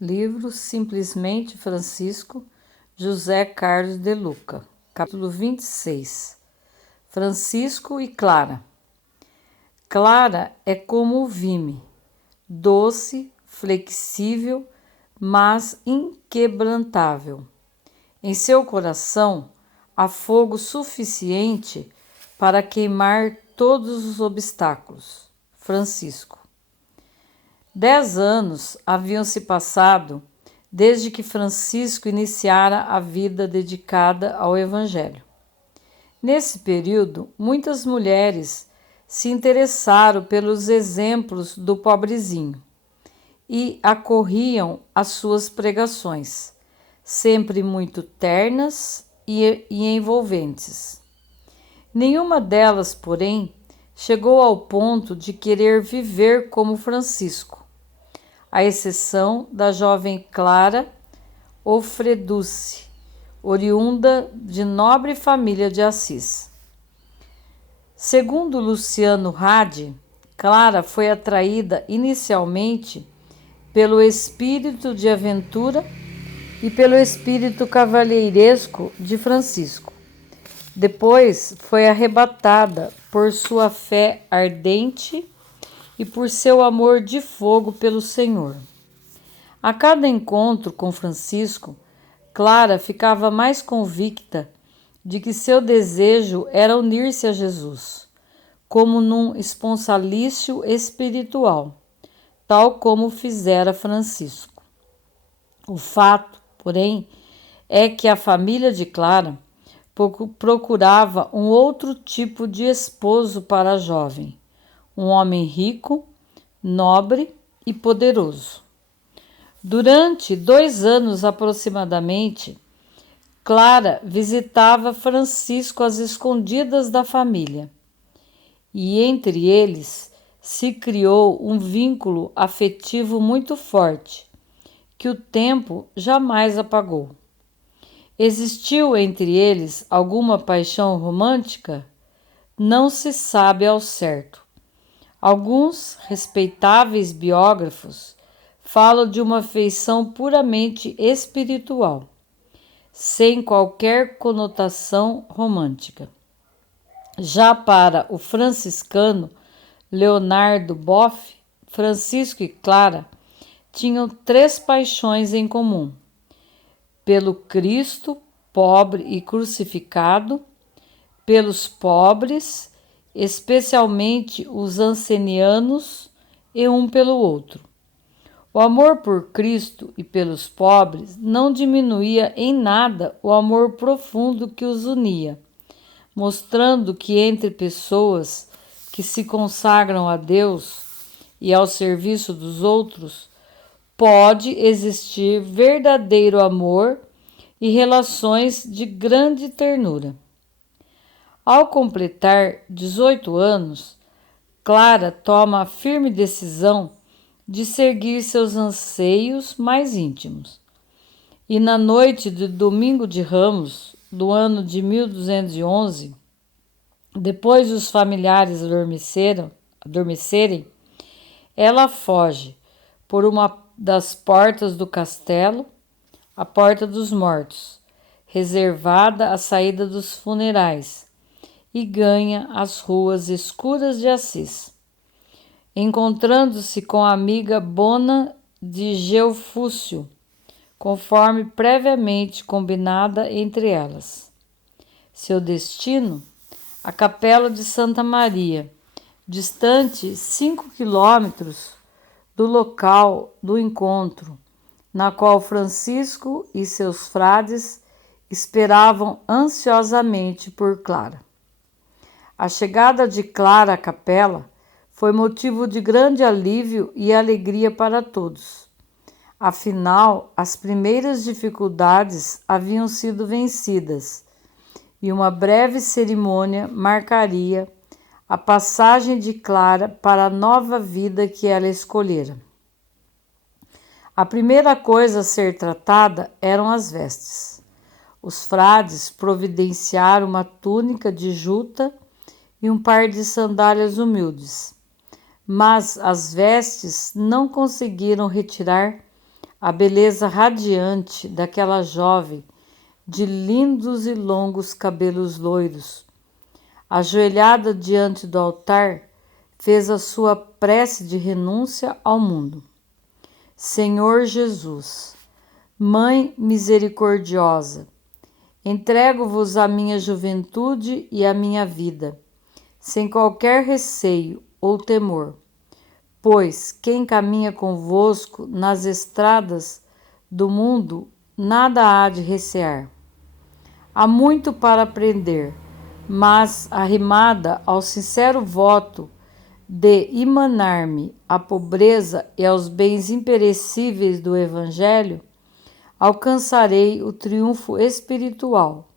Livro Simplesmente Francisco, José Carlos de Luca, capítulo 26. Francisco e Clara. Clara é como o vime, doce, flexível, mas inquebrantável. Em seu coração há fogo suficiente para queimar todos os obstáculos. Francisco. 10 anos haviam se passado desde que Francisco iniciara a vida dedicada ao Evangelho. Nesse período, muitas mulheres se interessaram pelos exemplos do pobrezinho e acorriam às suas pregações, sempre muito ternas e envolventes. Nenhuma delas, porém, chegou ao ponto de querer viver como Francisco, à exceção da jovem Clara Ofreduce, oriunda de nobre família de Assis. Segundo Luciano Hadi, Clara foi atraída inicialmente pelo espírito de aventura e pelo espírito cavalheiresco de Francisco. Depois foi arrebatada por sua fé ardente e por seu amor de fogo pelo Senhor. A cada encontro com Francisco, Clara ficava mais convicta de que seu desejo era unir-se a Jesus, como num esponsalício espiritual, tal como fizera Francisco. O fato, porém, é que a família de Clara procurava um outro tipo de esposo para a jovem, um homem rico, nobre e poderoso. Durante 2 anos aproximadamente, Clara visitava Francisco às escondidas da família, e entre eles se criou um vínculo afetivo muito forte, que o tempo jamais apagou. Existiu entre eles alguma paixão romântica? Não se sabe ao certo. Alguns respeitáveis biógrafos falam de uma afeição puramente espiritual, sem qualquer conotação romântica. Já para o franciscano Leonardo Boff, Francisco e Clara tinham 3 paixões em comum: pelo Cristo pobre e crucificado, pelos pobres, especialmente os ancenianos, e um pelo outro. O amor por Cristo e pelos pobres não diminuía em nada o amor profundo que os unia, mostrando que entre pessoas que se consagram a Deus e ao serviço dos outros, pode existir verdadeiro amor e relações de grande ternura. Ao completar 18 anos, Clara toma a firme decisão de seguir seus anseios mais íntimos. E na noite de Domingo de Ramos, do ano de 1211, depois dos familiares adormecerem, ela foge por uma das portas do castelo, a Porta dos Mortos, reservada à saída dos funerais, e ganha as ruas escuras de Assis, encontrando-se com a amiga Bona de Geofúcio, conforme previamente combinada entre elas. Seu destino? A Capela de Santa Maria, distante 5 quilômetros do local do encontro, na qual Francisco e seus frades esperavam ansiosamente por Clara. A chegada de Clara à capela foi motivo de grande alívio e alegria para todos. Afinal, as primeiras dificuldades haviam sido vencidas e uma breve cerimônia marcaria a passagem de Clara para a nova vida que ela escolhera. A primeira coisa a ser tratada eram as vestes. Os frades providenciaram uma túnica de juta e um par de sandálias humildes, mas as vestes não conseguiram retirar a beleza radiante daquela jovem de lindos e longos cabelos loiros. Ajoelhada diante do altar, fez a sua prece de renúncia ao mundo. Senhor Jesus, Mãe misericordiosa, entrego-vos a minha juventude e a minha vida, sem qualquer receio ou temor, pois quem caminha convosco nas estradas do mundo nada há de recear. Há muito para aprender, mas arrimada ao sincero voto de emanar-me à pobreza e aos bens imperecíveis do Evangelho, alcançarei o triunfo espiritual,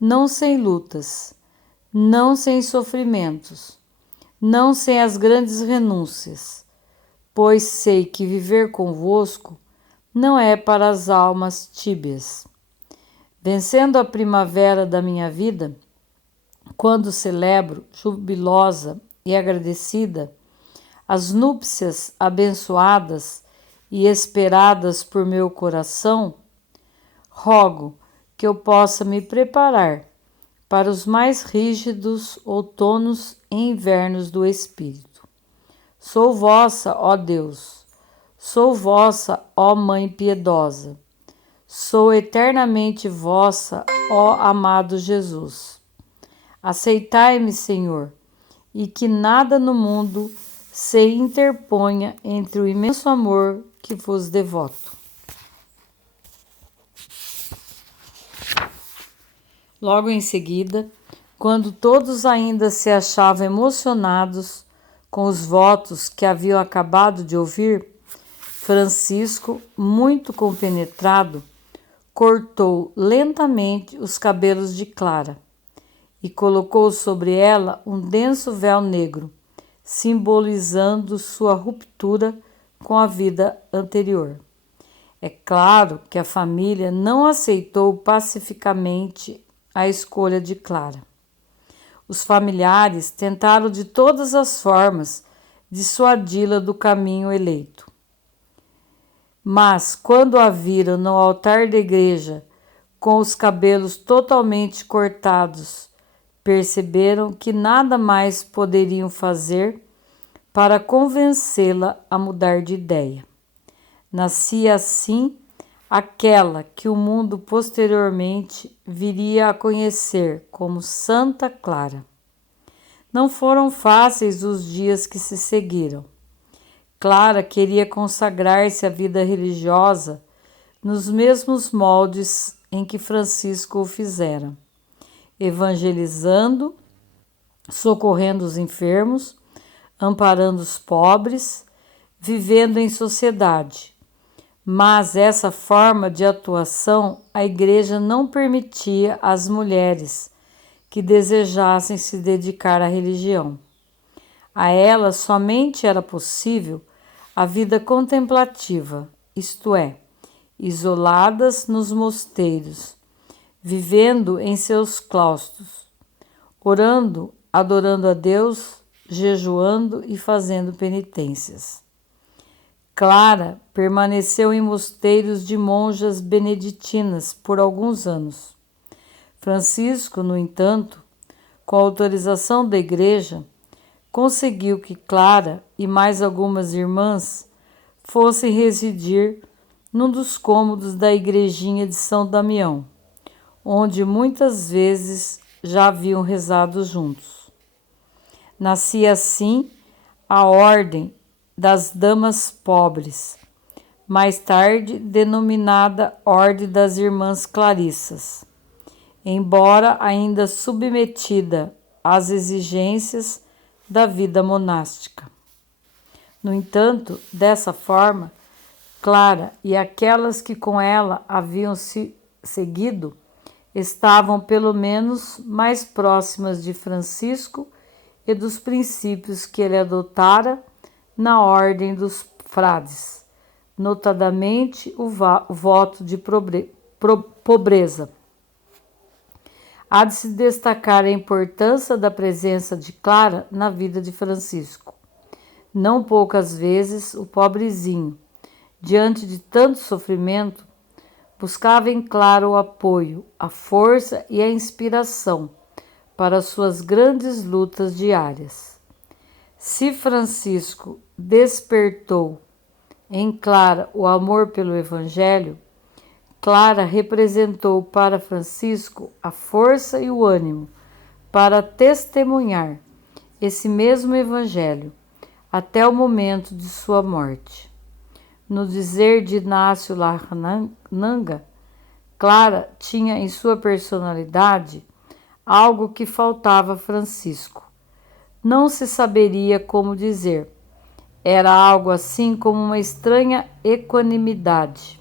não sem lutas, não sem sofrimentos, não sem as grandes renúncias, pois sei que viver convosco não é para as almas tíbias. Vencendo a primavera da minha vida, quando celebro, jubilosa e agradecida, as núpcias abençoadas e esperadas por meu coração, rogo que eu possa me preparar para os mais rígidos outonos e invernos do Espírito. Sou vossa, ó Deus, sou vossa, ó Mãe piedosa, sou eternamente vossa, ó amado Jesus. Aceitai-me, Senhor, e que nada no mundo se interponha entre o imenso amor que vos devoto. Logo em seguida, quando todos ainda se achavam emocionados com os votos que haviam acabado de ouvir, Francisco, muito compenetrado, cortou lentamente os cabelos de Clara e colocou sobre ela um denso véu negro, simbolizando sua ruptura com a vida anterior. É claro que a família não aceitou pacificamente a escolha de Clara. Os familiares tentaram de todas as formas dissuadi-la do caminho eleito. Mas, quando a viram no altar da igreja, com os cabelos totalmente cortados, perceberam que nada mais poderiam fazer para convencê-la a mudar de ideia. Nascia assim aquela que o mundo posteriormente viria a conhecer como Santa Clara. Não foram fáceis os dias que se seguiram. Clara queria consagrar-se à vida religiosa nos mesmos moldes em que Francisco o fizera, evangelizando, socorrendo os enfermos, amparando os pobres, vivendo em sociedade. Mas essa forma de atuação a Igreja não permitia às mulheres que desejassem se dedicar à religião. A elas somente era possível a vida contemplativa, isto é, isoladas nos mosteiros, vivendo em seus claustros, orando, adorando a Deus, jejuando e fazendo penitências. Clara permaneceu em mosteiros de monjas beneditinas por alguns anos. Francisco, no entanto, com a autorização da Igreja, conseguiu que Clara e mais algumas irmãs fossem residir num dos cômodos da igrejinha de São Damião, onde muitas vezes já haviam rezado juntos. Nascia assim a Ordem das Damas Pobres, mais tarde denominada Ordem das Irmãs Clarissas, embora ainda submetida às exigências da vida monástica. No entanto, dessa forma, Clara e aquelas que com ela haviam se seguido estavam pelo menos mais próximas de Francisco e dos princípios que ele adotara na ordem dos frades, notadamente o voto de pobreza. Há de se destacar a importância da presença de Clara na vida de Francisco. Não poucas vezes o pobrezinho, diante de tanto sofrimento, buscava em Clara o apoio, a força e a inspiração para suas grandes lutas diárias. Se Francisco despertou em Clara o amor pelo Evangelho, Clara representou para Francisco a força e o ânimo para testemunhar esse mesmo Evangelho até o momento de sua morte. No dizer de Inácio Larnanga, Clara tinha em sua personalidade algo que faltava a Francisco. Não se saberia como dizer. Era algo assim como uma estranha equanimidade,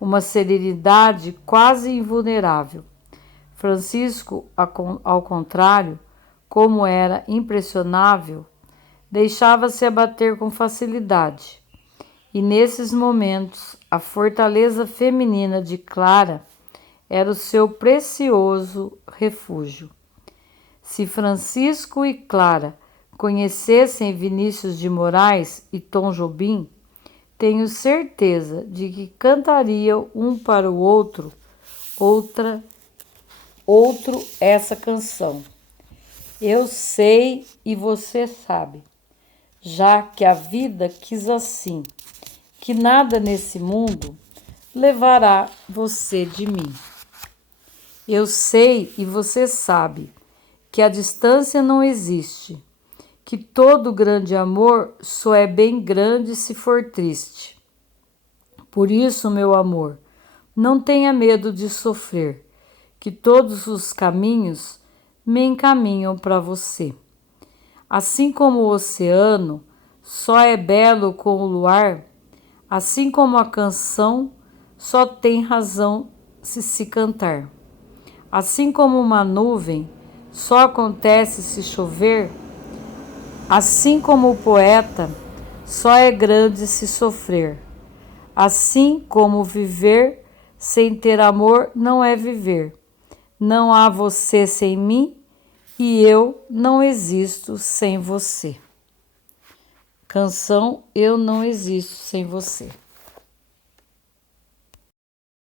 uma serenidade quase invulnerável. Francisco, ao contrário, como era impressionável, deixava-se abater com facilidade. E nesses momentos, a fortaleza feminina de Clara era o seu precioso refúgio. Se Francisco e Clara conhecessem Vinícius de Moraes e Tom Jobim, tenho certeza de que cantariam um para o outro essa canção. Eu sei e você sabe, já que a vida quis assim, que nada nesse mundo levará você de mim. Eu sei e você sabe que a distância não existe, que todo grande amor só é bem grande se for triste. Por isso, meu amor, não tenha medo de sofrer, que todos os caminhos me encaminham para você. Assim como o oceano só é belo com o luar, assim como a canção só tem razão se cantar. Assim como uma nuvem só acontece se chover, assim como o poeta só é grande se sofrer. Assim como viver sem ter amor não é viver. Não há você sem mim e eu não existo sem você. Canção Eu Não Existo Sem Você.